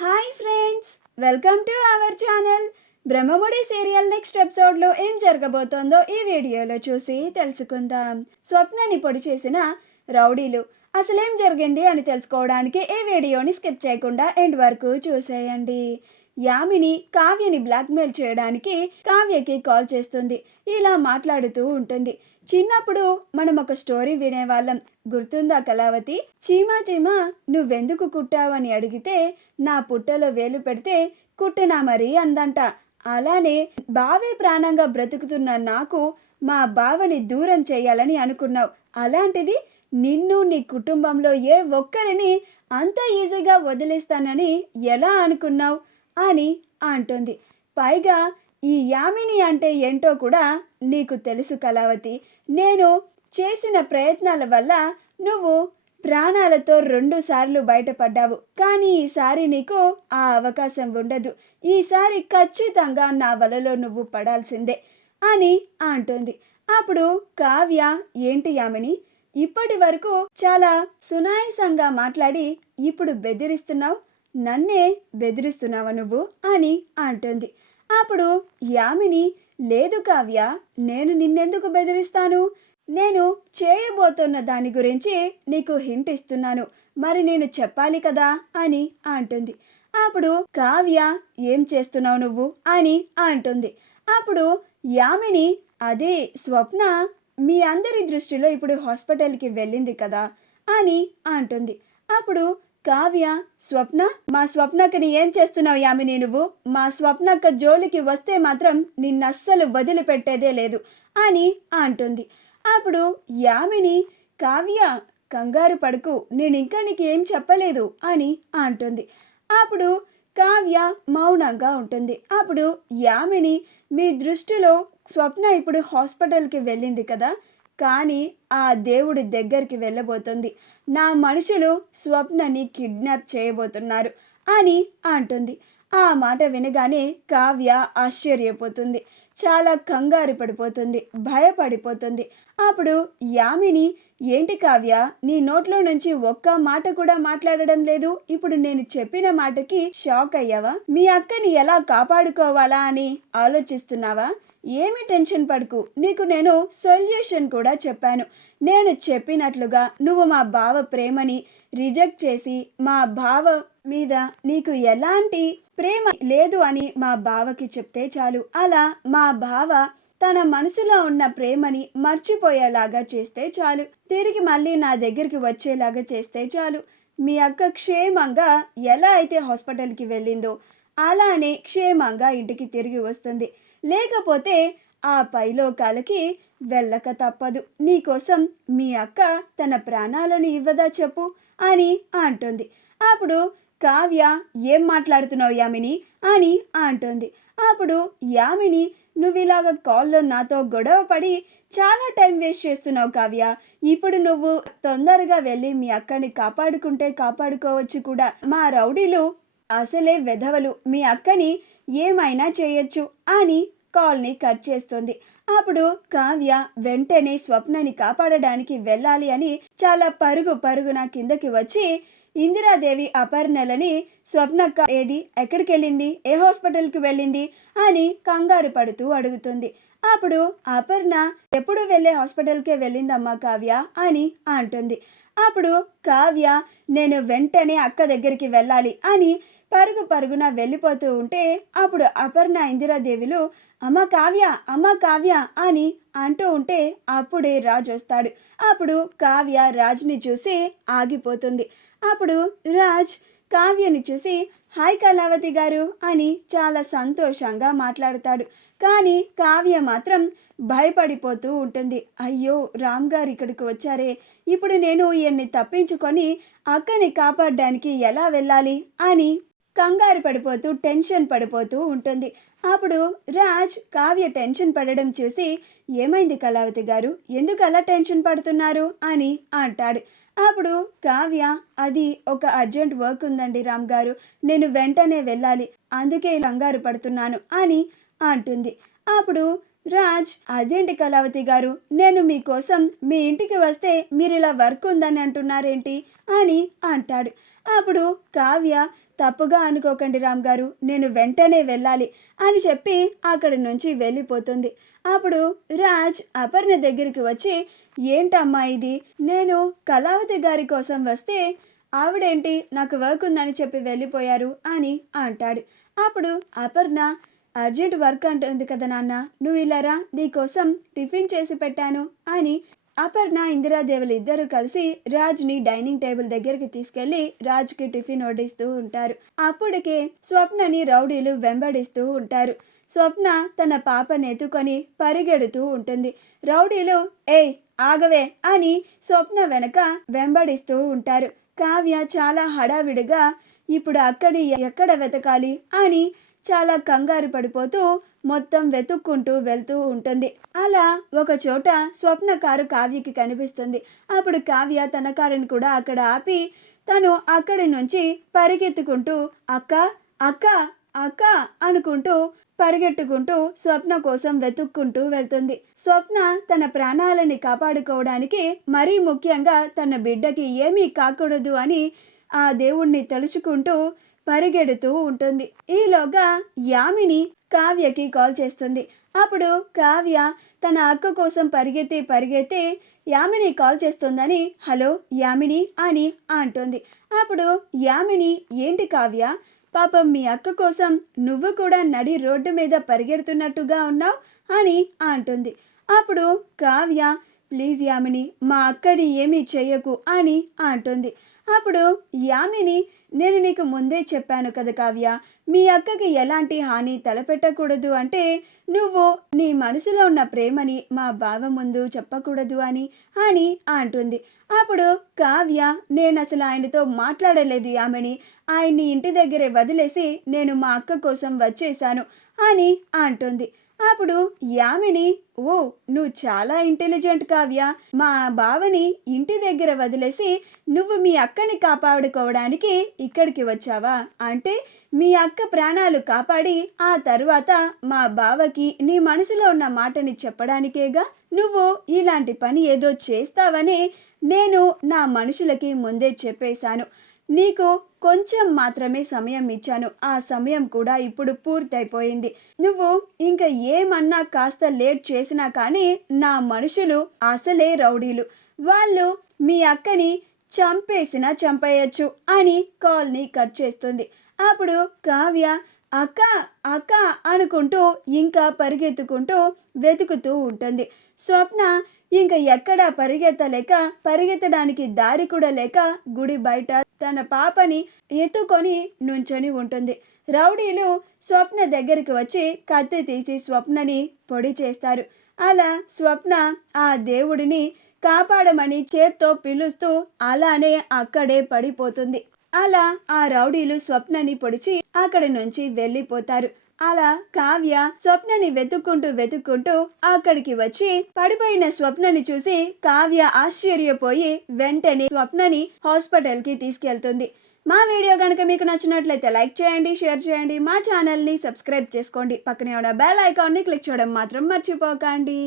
Hi friends, welcome to our channel. Brahmamudi serial next ఎపిసోడ్లో ఏం జరగబోతోందో ఈ వీడియోలో చూసి తెలుసుకుందాం. స్వప్నని పొడి చేసిన రౌడీలు అసలేం జరిగింది అని తెలుసుకోవడానికి ఈ వీడియోని స్కిప్ చేయకుండా ఎండ్ వరకు చూసేయండి. యామిని కావ్యని బ్లాక్మెయిల్ చేయడానికి కావ్యకి కాల్ చేస్తుంది. ఇలా మాట్లాడుతూ ఉంటుంది. చిన్నప్పుడు మనం ఒక స్టోరీ వినేవాళ్ళం, గుర్తుందా కళావతి? చీమా చీమా నువ్వెందుకు కుట్టావని అడిగితే నా పుట్టలో వేలు పెడితే కుట్టినా మరి అందంట. అలానే బావే ప్రాణంగా బ్రతుకుతున్న నాకు మా బావని దూరం చేయాలని అనుకున్నావు. అలాంటిది నిన్ను నీ కుటుంబంలో ఏ ఒక్కరిని అంత ఈజీగా వదిలేస్తానని ఎలా అనుకున్నావు అని అంటుంది. పైగా ఈ యామిని అంటే ఏంటో కూడా నీకు తెలుసు కళావతి. నేను చేసిన ప్రయత్నాల వల్ల నువ్వు ప్రాణాలతో 2 సార్లు బయటపడ్డావు. కానీ ఈసారి నీకు ఆ అవకాశం ఉండదు. ఈసారి ఖచ్చితంగా నా వలలో నువ్వు పడాల్సిందే అని అంటుంది. అప్పుడు కావ్య, ఏంటి యామిని, ఇప్పటి వరకు చాలా సునాయసంగా మాట్లాడి ఇప్పుడు బెదిరిస్తున్నావు, నన్నే బెదిరిస్తున్నావా నువ్వు అని అంటుంది. అప్పుడు యామిని, లేదు కావ్య, నేను నిన్నెందుకు బెదిరిస్తాను? నేను చేయబోతున్న దాని గురించి నీకు హింట్ ఇస్తున్నాను, మరి నేను చెప్పాలి కదా అని అంటుంది. అప్పుడు కావ్య, ఏం చేస్తున్నావు నువ్వు అని అంటుంది. అప్పుడు యామిని, అదే స్వప్న మీ అందరి దృష్టిలో ఇప్పుడు హాస్పిటల్కి వెళ్ళింది కదా అని అంటుంది. అప్పుడు కావ్య, స్వప్న, మా స్వప్నక్కని ఏం చేస్తున్నావు యామిని నువ్వు? మా స్వప్నక్క జోలికి వస్తే మాత్రం నిన్నస్సలు వదిలిపెట్టేదే లేదు అని అంటుంది. అప్పుడు యామిని, కావ్య కంగారు పడుకు, నేనింకా నీకేం చెప్పలేదు అని అంటుంది. అప్పుడు కావ్య మౌనంగా ఉంటుంది. అప్పుడు యామిని, మీ దృష్టిలో స్వప్న ఇప్పుడు హాస్పిటల్కి వెళ్ళింది కదా, కానీ ఆ దేవుడి దగ్గరికి వెళ్ళబోతుంది. నా మనుషులు స్వప్నని కిడ్నాప్ చేయబోతున్నారు అని అంటుంది. ఆ మాట వినగానే కావ్య ఆశ్చర్యపోతుంది, చాలా కంగారు పడిపోతుంది, భయపడిపోతుంది. అప్పుడు యామిని, ఏంటి కావ్య, నీ నోట్లో నుంచి ఒక్క మాట కూడా మాట్లాడడం లేదు. ఇప్పుడు నేను చెప్పిన మాటకి షాక్ అయ్యావా? మీ అక్కని ఎలా కాపాడుకోవాలా అని ఆలోచిస్తున్నావా? ఏమి టెన్షన్ పడకు, నీకు నేను సొల్యూషన్ కూడా చెప్పాను. నేను చెప్పినట్లుగా నువ్వు మా బావ ప్రేమని రిజెక్ట్ చేసి మా బావ మీద నీకు ఎలాంటి ప్రేమ లేదు అని మా బావకి చెప్తే చాలు. అలా మా బావ తన మనసులో ఉన్న ప్రేమని మర్చిపోయేలాగా చేస్తే చాలు, తిరిగి మళ్ళీ నా దగ్గరికి వచ్చేలాగా చేస్తే చాలు. మీ అక్క క్షేమంగా ఎలా అయితే హాస్పిటల్కి వెళ్ళిందో అలానే క్షేమంగా ఇంటికి తిరిగి వస్తుంది. లేకపోతే ఆ పైలోకాలకి వెళ్ళక తప్పదు. నీకోసం మీ అక్క తన ప్రాణాలను ఇవ్వదా చెప్పు అని అంటుంది. అప్పుడు కావ్య, ఏం మాట్లాడుతున్నావు యామిని అని అంటుంది. అప్పుడు యామిని, నువ్వు ఇలాగ కాల్లో నాతో గొడవ పడి చాలా టైం వేస్ట్ చేస్తున్నావు కావ్య. ఇప్పుడు నువ్వు తొందరగా వెళ్ళి మీ అక్కని కాపాడుకుంటే కాపాడుకోవచ్చు కూడా. మా రౌడీలు అసలే వెధవలు, మీ అక్కని ఏమైనా చేయొచ్చు అని కాల్ని కట్ చేస్తుంది. అప్పుడు కావ్య వెంటనే స్వప్నని కాపాడడానికి వెళ్ళాలి అని చాలా పరుగున కిందకి వచ్చి ఇందిరాదేవి అపర్ణలని, స్వప్నక్క ఏది, ఎక్కడికి వెళ్ళింది, ఏ హాస్పిటల్కి వెళ్ళింది అని కంగారు పడుతూ అడుగుతుంది. అప్పుడు అపర్ణ, ఎప్పుడు వెళ్ళే హాస్పిటల్కే వెళ్ళిందమ్మా కావ్య అని అంటుంది. అప్పుడు కావ్య, నేను వెంటనే అక్క దగ్గరికి వెళ్ళాలి అని పరుగున వెళ్ళిపోతూ ఉంటే అప్పుడు అపర్ణ, ఇందిరాదేవిలు అమ్మ కావ్య అని అంటూ ఉంటే అప్పుడే రాజ్ వస్తాడు. అప్పుడు కావ్య రాజ్ని చూసి ఆగిపోతుంది. అప్పుడు రాజ్ కావ్యని చూసి, హాయ్ కళావతి గారు అని చాలా సంతోషంగా మాట్లాడతాడు. కానీ కావ్య మాత్రం భయపడిపోతూ ఉంటుంది. అయ్యో, రామ్ గారు ఇక్కడికి వచ్చారే, ఇప్పుడు నేను ఈయన్ని తప్పించుకొని అక్కని కాపాడడానికి ఎలా వెళ్ళాలి అని కంగారు పడిపోతూ టెన్షన్ పడిపోతూ ఉంటుంది. అప్పుడు రాజ్ కావ్య టెన్షన్ పడడం చూసి, ఏమైంది కళావతి గారు, ఎందుకు అలా టెన్షన్ పడుతున్నారు అని అంటాడు. అప్పుడు కావ్య, అది ఒక అర్జెంట్ వర్క్ ఉందండి రామ్ గారు, నేను వెంటనే వెళ్ళాలి, అందుకే కంగారు పడుతున్నాను అని అంటుంది. అప్పుడు రాజ్, అదేంటి కళావతి గారు, నేను మీకోసం మీ ఇంటికి వస్తే మీరు ఇలా వర్క్ ఉందని అంటున్నారేంటి అని అంటాడు. అప్పుడు కావ్య తప్పుగా అనుకోకండి రామ్ గారు, నేను వెంటనే వెళ్ళాలి అని చెప్పి అక్కడి నుంచి వెళ్ళిపోతుంది. అప్పుడు రాజ్ అపర్ణ దగ్గరికి వచ్చి, ఏంటమ్మా ఇది, నేను కళావతి గారి కోసం వస్తే ఆవిడేంటి నాకు వర్క్ ఉందని చెప్పి వెళ్ళిపోయారు అని అంటాడు. అప్పుడు అపర్ణ, అర్జెంట్ వర్క్ అంటుంది కదా నాన్న, నువ్వు ఇలారా, నీకోసం టిఫిన్ చేసి పెట్టాను అని అపర్ణ ఇందిరాదేవులు ఇద్దరు కలిసి రాజ్ని డైనింగ్ టేబుల్ దగ్గరికి తీసుకెళ్లి రాజ్కి టిఫిన్ వడ్డిస్తూ ఉంటారు. అప్పటికే స్వప్నని రౌడీలు వెంబడిస్తూ ఉంటారు. స్వప్న తన పాపని ఎత్తుకొని పరిగెడుతూ ఉంటుంది. రౌడీలు ఏయ్ ఆగవే అని స్వప్న వెనక వెంబడిస్తూ ఉంటారు. కావ్య చాలా హడావిడిగా ఇప్పుడు అక్కడి ఎక్కడ వెతకాలి అని చాలా కంగారు పడిపోతూ మొత్తం వెతుక్కుంటూ వెళ్తూ ఉంటుంది. అలా ఒక చోట స్వప్న కారు కావ్యకి కనిపిస్తుంది. అప్పుడు కావ్య తన కారుని కూడా అక్కడ ఆపి తను అక్కడి నుంచి పరిగెత్తుకుంటూ అక్క అక్క అక్క అనుకుంటూ పరిగెట్టుకుంటూ స్వప్న కోసం వెతుక్కుంటూ వెళ్తుంది. స్వప్న తన ప్రాణాలని కాపాడుకోవడానికి, మరీ ముఖ్యంగా తన బిడ్డకి ఏమీ కాకూడదు అని ఆ దేవుణ్ణి తలుచుకుంటూ పరిగెడుతూ ఉంటుంది. ఈలోగా యామిని కావ్యకి కాల్ చేస్తుంది. అప్పుడు కావ్య తన అక్క కోసం పరిగెత్తి యామిని కాల్ చేస్తుందని హలో యామిని అని అంటుంది. అప్పుడు యామిని, ఏంటి కావ్య, పాపం మీ అక్క కోసం నువ్వు కూడా నడి రోడ్డు మీద పరిగెడుతున్నట్టుగా ఉన్నావు అని అంటుంది. అప్పుడు కావ్య, ప్లీజ్ యామిని, మా అక్కడి ఏమీ చెయ్యకు అని అంటుంది. అప్పుడు యామిని, నేను నీకు ముందే చెప్పాను కదా కావ్య, మీ అక్కకి ఎలాంటి హాని తలపెట్టకూడదు అంటే నువ్వు నీ మనసులో ఉన్న ప్రేమని మా బావ ముందు చెప్పకూడదు అని అంటుంది. అప్పుడు కావ్య, నేను అసలు ఆయనతో మాట్లాడలేదు యామిని, ఆయన్ని ఇంటి దగ్గరే వదిలేసి నేను మా అక్క కోసం వచ్చేసాను అని అంటుంది. అప్పుడు యామిని, ఓ నువ్వు చాలా ఇంటెలిజెంట్ కావ్య, మా బావని ఇంటి దగ్గర వదిలేసి నువ్వు మీ అక్కని కాపాడుకోవడానికి ఇక్కడికి వచ్చావా, అంటే మీ అక్క ప్రాణాలు కాపాడి ఆ తర్వాత మా బావకి నీ మనసులో ఉన్న మాటని చెప్పడానికేగా నువ్వు ఇలాంటి పని ఏదో చేస్తావని నేను నా మనుషులకి ముందే చెప్పేశాను. నీకు కొంచెం మాత్రమే సమయం ఇచ్చాను, ఆ సమయం కూడా ఇప్పుడు పూర్తయిపోయింది. నువ్వు ఇంకా ఏమన్నా కాస్త లేట్ చేసినా కానీ నా మనుషులు అసలే రౌడీలు, వాళ్ళు మీ అక్కని చంపేయచ్చు అని కాల్ని కట్ చేస్తుంది. అప్పుడు కావ్య అక్క అక్క అనుకుంటూ ఇంకా పరిగెత్తుకుంటూ వెతుకుతూ ఉంటుంది. స్వప్న ఇంకా ఎక్కడా పరిగెత్తడానికి దారి కూడా లేక గుడి బయట తన పాపని ఎత్తుకొని నుంచొని ఉంటుంది. రౌడీలు స్వప్న దగ్గరికి వచ్చి కత్తి తీసి స్వప్నని పొడి చేస్తారు. అలా స్వప్న ఆ దేవుడిని కాపాడమని చేత్తో పిలుస్తూ అలానే అక్కడే పడిపోతుంది. అలా ఆ రౌడీలు స్వప్నని పొడిచి అక్కడి నుంచి వెళ్ళిపోతారు. అలా కావ్య స్వప్నని వెతుక్కుంటూ అక్కడికి వచ్చి పడిపోయిన స్వప్నని చూసి కావ్య ఆశ్చర్యపోయి వెంటనే స్వప్నని హాస్పిటల్కి తీసుకెళ్తుంది. మా వీడియో కనుక మీకు నచ్చినట్లయితే లైక్ చేయండి, షేర్ చేయండి, మా ఛానల్ని సబ్స్క్రైబ్ చేసుకోండి, పక్కనే ఉన్న బెల్ ఐకాన్ని క్లిక్ చేయడం మాత్రం మర్చిపోకండి.